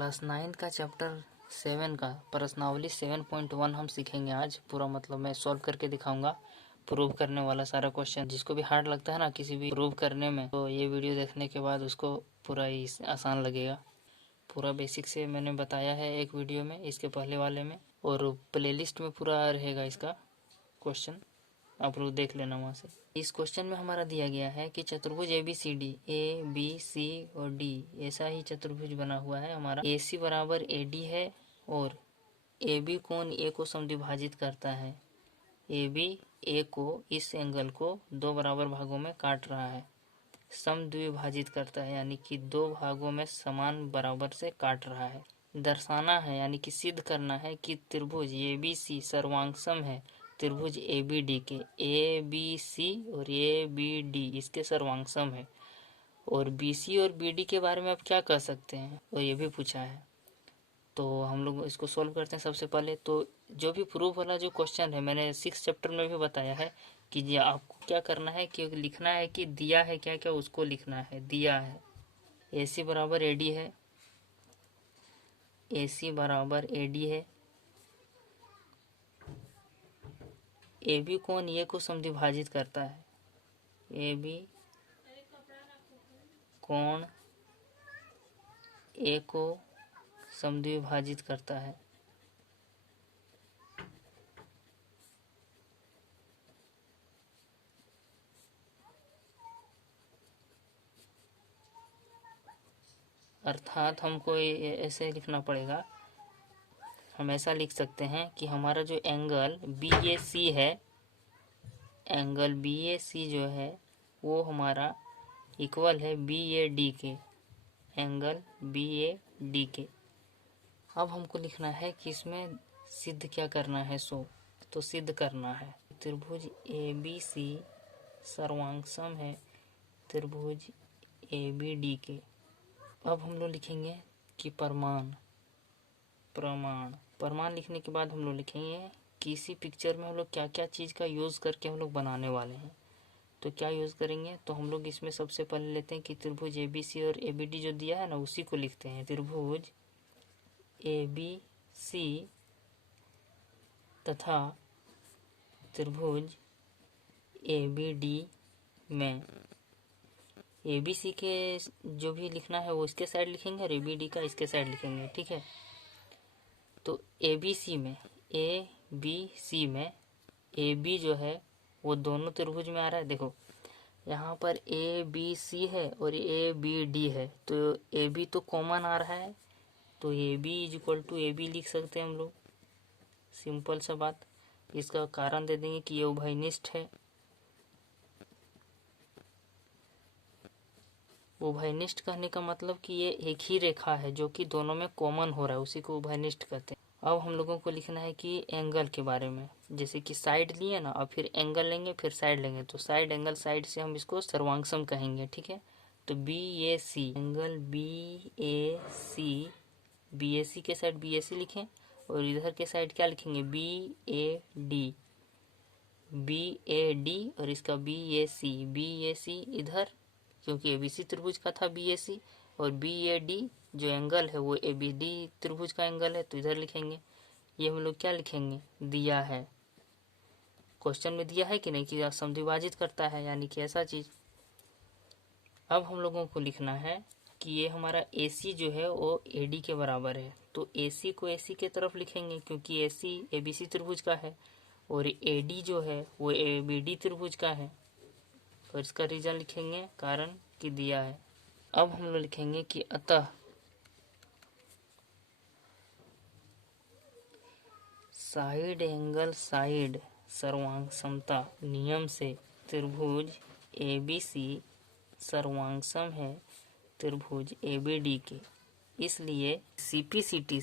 Class 9 का chapter 7 का प्रश्नावली 7.1 हम सीखेंगे आज। पूरा मतलब मैं सॉल्व करके दिखाऊंगा, प्रूव करने वाला सारा क्वेश्चन। जिसको भी हार्ड लगता है ना किसी भी प्रूव करने में, तो ये वीडियो देखने के बाद उसको पूरा ही आसान लगेगा। पूरा बेसिक से मैंने बताया है एक वीडियो में, इसके पहले वाले में, और प्लेलिस्ट में पूरा रहेगा इसका क्वेश्चन, आप लोग देख लेना वहाँ से। इस क्वेश्चन में हमारा दिया गया है कि चतुर्भुज ABCD ABC और D ऐसा ही चतुर्भुज बना हुआ है हमारा। AC बराबर AD है और AB कोण A को समद्विभाजित करता है। AB A को, इस एंगल को दो बराबर भागों में काट रहा है, समद्विभाजित करता है यानी कि दो भागों में समान बराबर से काट रहा है। दर्शाना है यानी कि सिद्ध करना है कि त्रिभुज ABC सर्वांगसम है त्रिभुज ABD के। ABC और ABD इसके सर्वांगसम है। और BC और BD के बारे में आप क्या कह सकते हैं, और ये भी पूछा है। तो हम लोग इसको सॉल्व करते हैं। सबसे पहले तो जो भी प्रूफ वाला जो क्वेश्चन है, मैंने 6 चैप्टर में भी बताया है कि ये आपको क्या करना है कि लिखना है कि दिया है क्या क्या उसको लिखना है। दिया है AC बराबर AD है, AC बराबर AD है। AB कोण A को समद्विभाजित करता है, AB कोण A को समद्विभाजित करता है। अर्थात हमको ऐसे लिखना पड़ेगा, हम ऐसा लिख सकते हैं कि हमारा जो एंगल BAC है, एंगल BAC जो है वो हमारा इक्वल है BAD के, एंगल BAD के। अब हमको लिखना है कि इसमें सिद्ध क्या करना है। तो सिद्ध करना है त्रिभुज ABC सर्वांगसम है त्रिभुज ABD के। अब हम लोग लिखेंगे कि प्रमाण लिखने के बाद हम लोग लिखेंगे कि इसी पिक्चर में हम लोग क्या क्या चीज़ का यूज़ करके हम लोग बनाने वाले हैं। तो क्या यूज़ करेंगे, तो हम लोग इसमें सबसे पहले लेते हैं कि त्रिभुज ABC और ABD जो दिया है ना उसी को लिखते हैं। त्रिभुज ABC तथा त्रिभुज ABD में ABC के जो भी लिखना है वो इसके साइड लिखेंगे और ABD का इसके साइड लिखेंगे, ठीक है। तो ABC में AB जो है वो दोनों त्रिभुज में आ रहा है। देखो यहाँ पर ABC है और ABD है, तो AB तो कॉमन आ रहा है, तो AB is equal to AB लिख सकते हैं हम लोग। सिंपल सा बात। इसका कारण दे देंगे कि ये उभयनिष्ठ है। उभयनिष्ठ कहने का मतलब कि ये एक ही रेखा है जो कि दोनों में कॉमन हो रहा है, उसी को उभयनिष्ठ कहते हैं। अब हम लोगों को लिखना है कि एंगल के बारे में, जैसे कि साइड लिए ना और फिर एंगल लेंगे फिर साइड लेंगे, तो साइड एंगल साइड से हम इसको सर्वांगसम कहेंगे, ठीक है। तो BAC एंगल BAC के साइड BAC लिखें और इधर के साइड क्या लिखेंगे BAD और इसका BAC इधर, क्योंकि ABC त्रिभुज का था BAC, और BAD जो एंगल है वो ABD त्रिभुज का एंगल है, तो इधर लिखेंगे। ये हम लोग क्या लिखेंगे, दिया है क्वेश्चन में, दिया है कि नहीं कि समद्विभाजित करता है यानी कि ऐसा चीज। अब हम लोगों को लिखना है कि ये हमारा AC जो है वो AD के बराबर है, तो AC को AC के तरफ लिखेंगे क्योंकि AC ABC त्रिभुज का है और AD जो है वो ABD त्रिभुज का है, और इसका रीजन लिखेंगे कारण कि दिया है। अब हम लोग लिखेंगे कि अतः साइड एंगल साइड सर्वांगसमता नियम से त्रिभुज ABC सर्वांगसम है त्रिभुज ABD के। इसलिए CPCT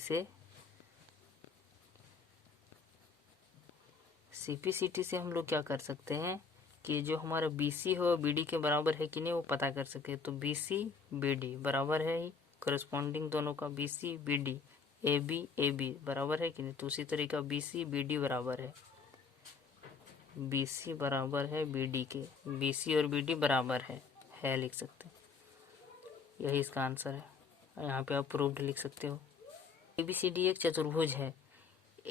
से हम लोग क्या कर सकते हैं कि जो हमारा BC हो BD के बराबर है कि नहीं वो पता कर सके। तो BC BD बराबर है ही, करस्पॉन्डिंग दोनों का BC BD AB बराबर है कि नहीं, तो उसी तरीका BC BD बराबर है, BC बराबर है BD के, BC और BD बराबर है लिख सकते हैं। यही इसका आंसर है। यहाँ पे आप प्रूव्ड लिख सकते हो। ABCD एक चतुर्भुज है,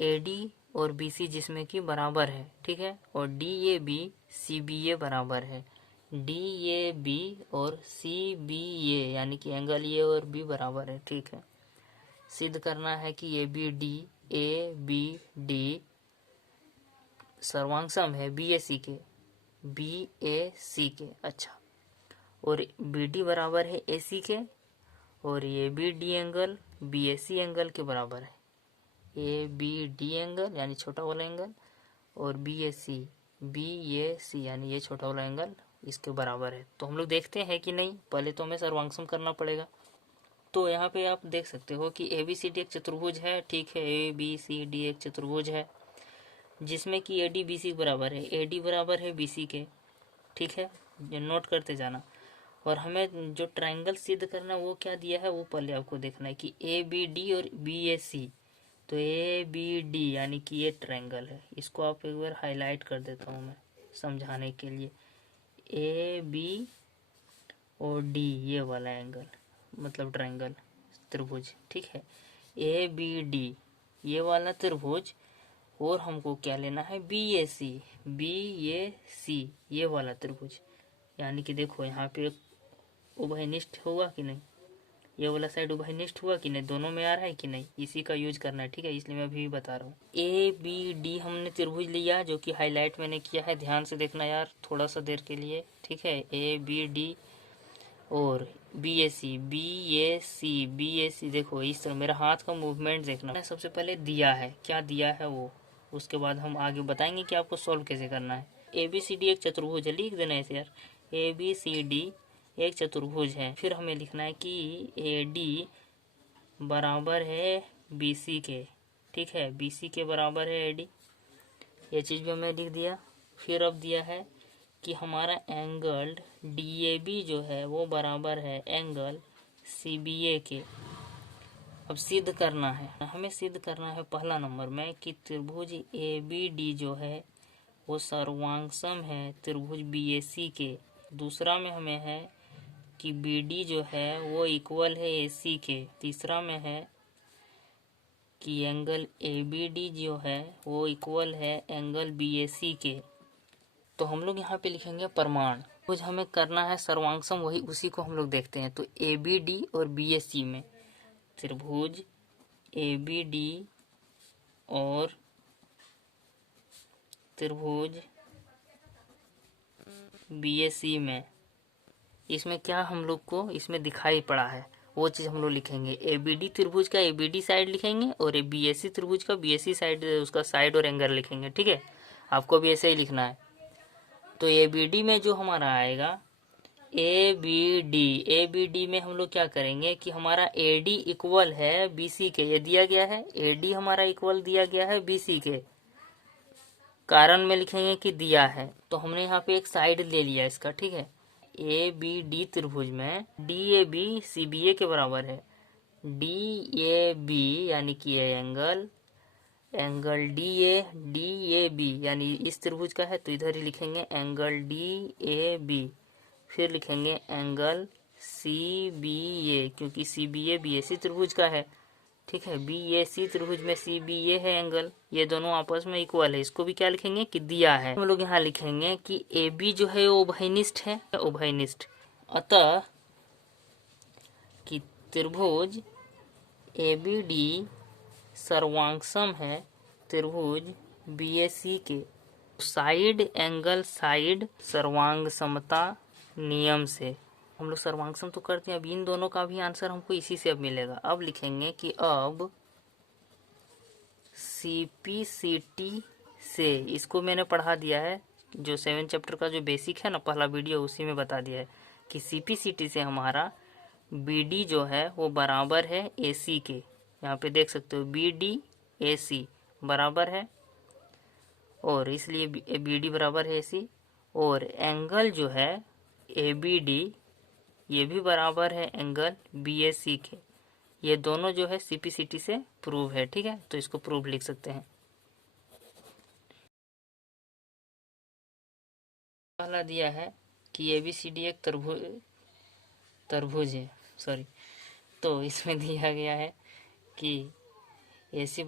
AD और BC जिसमें कि बराबर है, ठीक है, और DAB CBA बराबर है, DAB और CBA यानी कि एंगल ए और बी बराबर है, ठीक है। सिद्ध करना है कि ABD सर्वांग है BAC के, अच्छा, और BD बराबर है AC के, और ABD एंगल BAC एंगल के बराबर है, ABD एंगल यानी छोटा वाला एंगल और BAC यानी ये छोटा वाला एंगल इसके बराबर है। तो हम लोग देखते हैं कि नहीं, पहले तो हमें सर्वांगसम करना पड़ेगा। तो यहाँ पे आप देख सकते हो कि ABCD एक चतुर्भुज है, ठीक है, ABCD एक चतुर्भुज है जिसमें कि AD BC बराबर है, AD बराबर है BC के, ठीक है, ये नोट करते जाना। और हमें जो ट्रायंगल सिद्ध करना है वो क्या दिया है वो पहले आपको देखना है कि ABD और BAC, तो ABD यानी कि ये ट्रायंगल है, इसको आप एक बार हाईलाइट कर देता हूँ मैं समझाने के लिए। AB और D ये वाला एंगल मतलब ट्रायंगल त्रिभुज, ठीक है, ABD ये वाला त्रिभुज, और हमको क्या लेना है BAC ये वाला त्रिभुज, यानी कि देखो यहाँ पे उभयनिष्ठ हुआ कि नहीं, ये वाला साइड उभयनिष्ठ हुआ कि नहीं, दोनों में आ रहा है कि नहीं, इसी का यूज करना है, ठीक है, इसलिए मैं अभी बता रहा हूँ। ABD हमने त्रिभुज लिया जो कि हाईलाइट मैंने किया है, ध्यान से देखना यार थोड़ा सा देर के लिए, ठीक है। ABD और BAC देखो इस तरह मेरा हाथ का मूवमेंट देखना, सबसे पहले दिया है, क्या दिया है वो, उसके बाद हम आगे बताएंगे कि आपको सॉल्व कैसे करना है। ABCD एक चतुर्भुज है, लिख देना ऐसे यार, ABCD एक चतुर्भुज है। फिर हमें लिखना है कि AD बराबर है BC के, ठीक है, BC के बराबर है AD, ये चीज़ भी हमें लिख दिया। फिर अब दिया है कि हमारा एंगल DAB जो है वो बराबर है एंगल CBA के। अब सिद्ध करना है, हमें सिद्ध करना है पहला नंबर में कि त्रिभुज ABD जो है वो सर्वांगसम है त्रिभुज BAC के। दूसरा में हमें है कि BD जो है वो इक्वल है AC के। तीसरा में है कि एंगल ABD जो है वो इक्वल है एंगल BAC के। तो हम लोग यहाँ पे लिखेंगे प्रमाण, कुछ हमें करना है सर्वांगसम, वही उसी को हम लोग देखते हैं। तो ABD और BAC में त्रिभुज ABD और त्रिभुज BAC में, इसमें क्या हम लोग को इसमें दिखाई पड़ा है वो चीज़ हम लोग लिखेंगे। ABD त्रिभुज का ABD साइड लिखेंगे और BAC त्रिभुज का BAC साइड, उसका साइड और एंगल लिखेंगे, ठीक है, आपको भी ऐसे ही लिखना है। तो ABD में जो हमारा आएगा ABD में हम लोग क्या करेंगे कि हमारा AD इक्वल है BC के, ये दिया गया है, AD हमारा इक्वल दिया गया है BC के, कारण में लिखेंगे कि दिया है, तो हमने यहाँ पे एक साइड ले लिया इसका, ठीक है। ABD त्रिभुज में DAB CBA के बराबर है, DAB यानी कि ये एंगल DAB यानी इस त्रिभुज का है, तो इधर ही लिखेंगे एंगल DAB। फिर लिखेंगे एंगल CBA क्योंकि CBA BAC त्रिभुज का है, ठीक है, BAC त्रिभुज में CBA है एंगल, ये दोनों आपस में इक्वल है, इसको भी क्या लिखेंगे कि दिया है। हम लोग यहाँ लिखेंगे कि AB जो है वो उभयनिष्ठ है, उभयनिष्ठ, अतः कि त्रिभुज ABD सर्वांगसम है त्रिभुज BAC के। साइड एंगल साइड सर्वांग समता नियम से हम लोग सर्वांगसम तो करते हैं। अब इन दोनों का भी आंसर हमको इसी से अब मिलेगा। अब लिखेंगे कि अब CPCT से, इसको मैंने पढ़ा दिया है, जो 7 चैप्टर का जो बेसिक है ना पहला वीडियो, उसी में बता दिया है कि CPCT से हमारा BD जो है वो बराबर है AC के। यहाँ पे देख सकते हो BD AC बराबर है, और इसलिए BD बराबर है AC, और एंगल जो है ABD ये भी बराबर है एंगल BAC के। ये दोनों जो है CPCT से प्रूव है, ठीक है, तो इसको प्रूव लिख सकते हैं। पहला दिया है कि ABCD एक तरभुज है, सॉरी, तो इसमें दिया गया है कि एसी